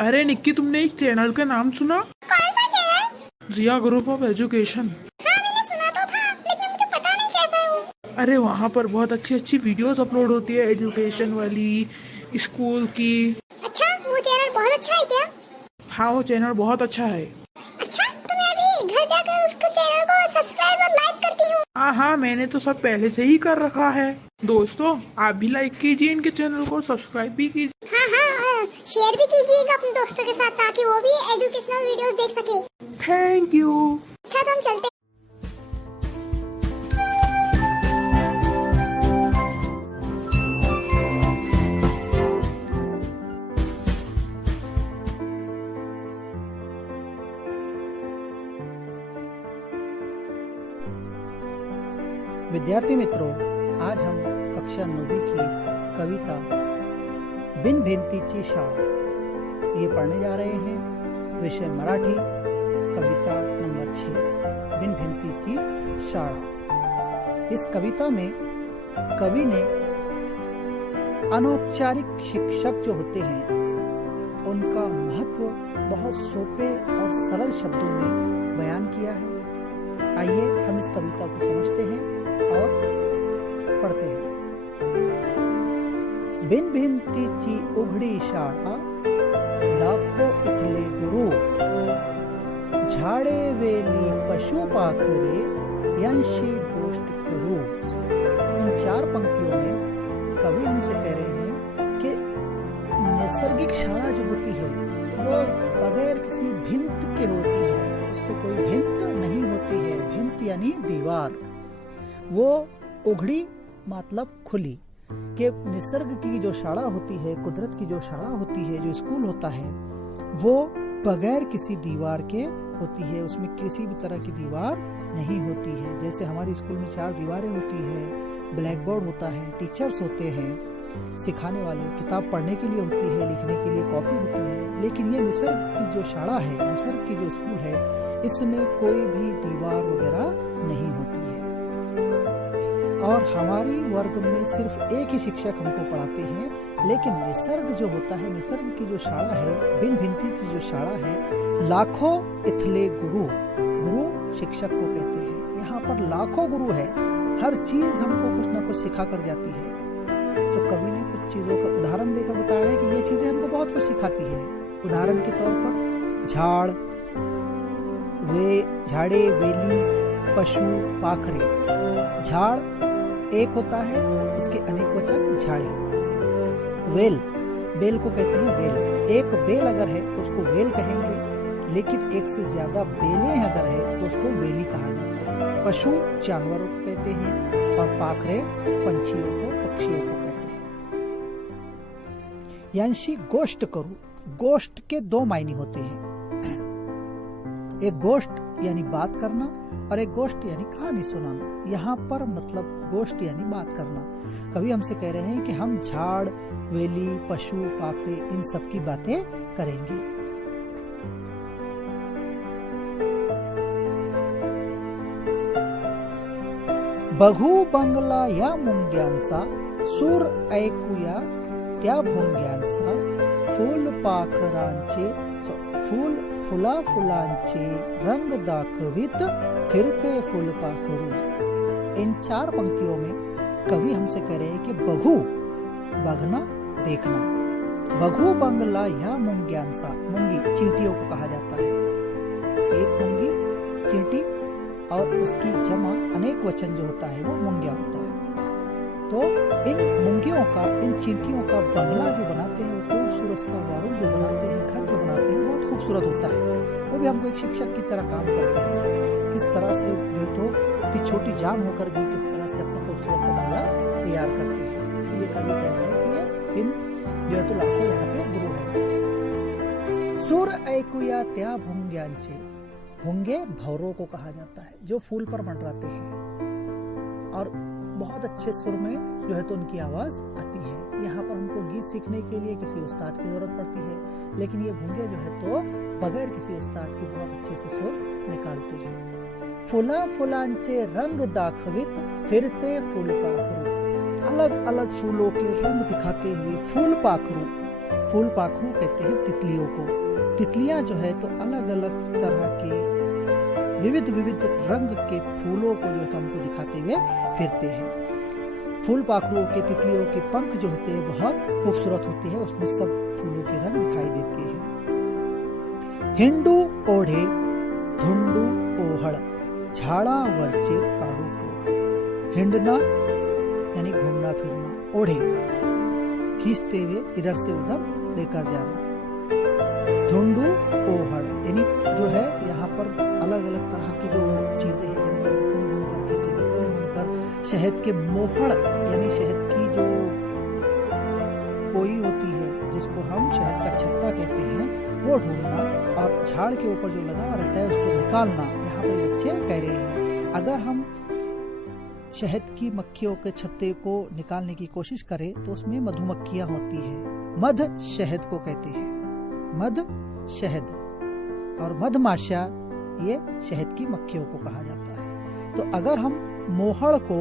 अरे निक्की, तुमने एक चैनल का नाम सुना? कौन सा channel? Jiya group of education. हाँ, मैंने सुना तो था, लेकिन मुझे पता नहीं कैसा है वो। अरे वहाँ पर बहुत अच्छी अच्छी वीडियोस अपलोड होती है, एजुकेशन वाली, स्कूल की। अच्छा, वो चैनल बहुत अच्छा है क्या? हाँ, वो चैनल बहुत अच्छा है। अच्छा, तो मैं अभी घर जाकर उसको चैनल को सब्सक्राइब और लाइक करती हूँ। हाँ हाँ, मैंने तो सब पहले से ही कर रखा है। दोस्तों, आप भी लाइक कीजिए इनके चैनल को, सब्सक्राइब भी कीजिए। हाँ हाँ, शेयर भी कीजिएगा अपने दोस्तों के साथ ताकि वो भी एजुकेशनल वीडियोस देख सके। Thank you. अच्छा, तो हम चलते हैं। विद्यार्थी मित्रों, आज हम कक्षा 9वीं की कविता बिन भिंतीची शाळा ये पढ़ने जा रहे हैं। विषय मराठी, कविता नंबर 6 बिन भिंतीची शाळा। इस कविता में कवि ने अनौपचारिक शिक्षक जो होते हैं उनका महत्व बहुत सोपे और सरल शब्दों में बयान किया है। आइए हम इस कविता को समझते हैं और पढ़ते हैं। बिन भिंतीची उघडी शाळा, लाखो इथले गुरु, झाडे वेली पशु पाखरे, यांशी गोष्ट करू। इन 4 पंक्तियों में कवि हमसे कह रहे हैं कि नैसर्गिक शाळा जो होती है वो बगैर किसी भिंत के होती है, उस पर कोई भिंत नहीं होती है। भिंत यानी दीवार। वो उघड़ी मतलब खुली, कि निसर्ग की जो शाला होती है, कुदरत की जो शाला होती है, जो स्कूल होता है, वो बगैर किसी दीवार के होती है। उसमें किसी भी तरह की दीवार नहीं होती है। जैसे हमारी स्कूल में 4 दीवारें होती है, ब्लैक बोर्ड होता है, टीचर्स होते हैं सिखाने वाले, किताब पढ़ने के लिए होती है, लिखने के लिए कॉपी होती है। लेकिन ये निसर्ग की जो शाला है, निसर्ग की जो स्कूल है, इसमें कोई भी दीवार वगैरह नहीं होती है। और हमारी वर्ग में सिर्फ एक ही शिक्षक हमको पढ़ाते हैं। लेकिन निसर्ग जो होता है, निसर्ग की जो शाला है, बिन भिंती की जो शाला है, लाखों इथले गुरु, गुरु शिक्षक को कहते हैं। यहाँ पर लाखों गुरु है, हर चीज हमको कुछ ना कुछ सिखा कर जाती है। तो कवि ने कुछ चीजों का उदाहरण देकर बताया है कि ये चीजें हमको बहुत कुछ सिखाती है। उदाहरण के तौर पर झाड़, झाड़े वेली पशु पाखरे। झाड़ एक होता है, उसके अनेक वचन झाड़ी। वेल, बेल को कहते हैं वेल। एक बेल अगर है तो उसको वेल कहेंगे, लेकिन एक से ज्यादा बेलें अगर है तो उसको वेली कहा जाता है। पशु जानवरों को कहते हैं और पाखरे पंछियों को, पक्षियों को कहते हैं। यांशी गोष्ट करूं, गोष्ट के 2 मायने होते हैं। एक गोष्ट यानी बात करना और एक गोष्ट यानी कहानी सुनाना। यहाँ पर मतलब गोष्ट यानी बात करना। कवि हमसे कह रहे हैं कि हम झाड़, वेली, पशु, पाखरे इन सब की बातें करेंगे। बघू बंगला या मुंग्यांचा, सूर ऐकूया त्या भुंग्यांचा, फुला फुलांचे रंग दाखवित फिरते फुलपाखरू। इन 4 पंक्तियों में कवि हमसे कह रहे हैं कि बघू, बघना, देखना। बघू बंगला या मुंग्यांचा, मुंगी चींटियों को कहा जाता है। एक मुंगी चींटी और उसकी जमा अनेक वचन जो होता है वो मुंगिया होता है। तो इन मुंगियों का, इन चींटियों का बंगला जो बनाते हैं, खूबसूरत सा वारुल जो बनाते हैं, घर जो बनाते हैं, बहुत खूबसूरत होता है। वो भी हमको एक शिक्षक की तरह काम करते हैं। किस तरह से जो तो इतनी छोटी जान होकर भी किस तरह से अपना खूबसूरत सा बंगला तैयार करते हैं। इसलिए कवि कहते हैं कि ये इन जो है तो लाखों यहाँ पे गुरु है। सूर ऐकूया त्या भुंग्यांचे, भुंगे भौरों को कहा जाता है, जो फूल पर मंडराते हैं और बहुत अच्छे सुर में जो है तो उनकी आवाज आती है। यहाँ पर हमको गीत सीखने के लिए किसी उस्ताद की जरूरत पड़ती है, लेकिन ये भुंगे जो है तो बगैर किसी उस्ताद के बहुत अच्छे से सुर निकालते हैं। फुला फुलांचे रंग दाखवित फिरते फूल पाखरू, अलग अलग फूलों के रंग दिखाते हुए फूल पाखरू। फूल पाखरू कहते हैं तितलियों को। तितलियां जो है तो अलग अलग तरह के विविध विविध रंग के फूलों को जो हमको दिखाते हुए फिरते हैं। फूल पाखरुओं के, तितलियों के पंख जो होते हैं बहुत खूबसूरत होते हैं, उसमें सब फूलों के रंग दिखाई देते हैं। हिंडू ओढ़े धुंडू ओहड़ झाड़ा वरचे काड़ू को। हिंडना यानी घूमना फिरना, ओढ़े खींचते हुए इधर से उधर लेकर जाना। धुंडू ओहड़ यानी जो है तो यहाँ पर अलग अलग तरह की जो चीजें हैं जंगल में घूम घूम करके तो घूम कर शहद के मोहड़ यानी शहद की जो कोई होती है जिसको हम शहद का छत्ता कहते हैं वो ढूंढना और झाड़ के ऊपर जो लगा रहता है उसको निकालना। यहाँ पर बच्चे कह रहे हैं अगर हम शहद की मक्खियों के छत्ते को निकालने की कोशिश करें तो उसमें मधुमक्खियां होती है। मध शहद को कहते हैं, मध शहद, और मधमाशा ये शहद की मक्खियों को कहा जाता है। तो अगर हम मोहड़ को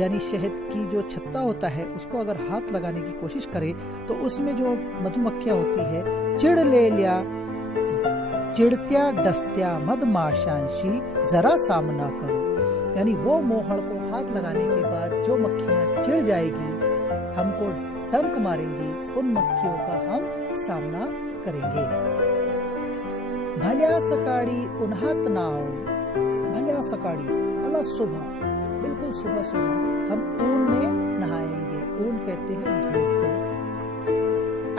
यानी शहद की जो छत्ता होता है उसको अगर हाथ लगाने की कोशिश करें तो उसमें जो मधुमक्खियां होती है, चिड़ ले लिया चिड़त्या डस्त्या मधमाशांशी जरा सामना करो, यानी वो मोहड़ को हाथ लगाने के बाद जो मक्खियां चिढ़ जाएगी, हमको डंक मारेंगी, उन मक्खियों का हम सामना करेंगे। भल्या सकाळी उन्हात नाव, भल्या सकाळी अला सुबह, बिल्कुल सुबह सुबह हम ऊन में नहाएंगे। ऊन कहते हैं धूप को।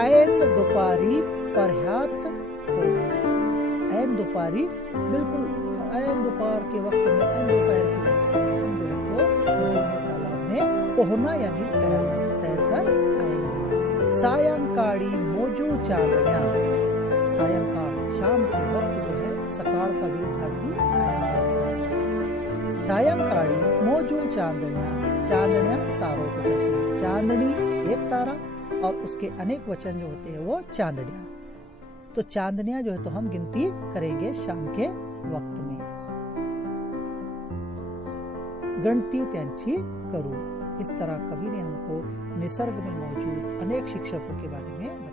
ऐन दोपहरी परह्यात हो, ऐन दोपहरी बिल्कुल ऐन दोपहर के वक्त में, ऐन दोपहर के वक्त में हम जो है तो तालाब में पोहना यानी तैरना, तैर कर आएंगे। सायंकाली मोजू चांदनिया, सायंकाल शाम के वक्त जो है सकाल का विरुद्धार्थी सायंकाल। सायंकाली मोजू चांदनिया, चांदनिया तारों को कहते हैं। चांदनी एक तारा और उसके अनेक वचन जो होते हैं वो चांदनिया। तो चांदनिया जो है तो हम गिनती करेंगे शाम के वक्त में। गणती त्यांची करू, इस तरह कवि ने हमको निसर्ग में मौजूद अनेक शिक्षकों के बारे में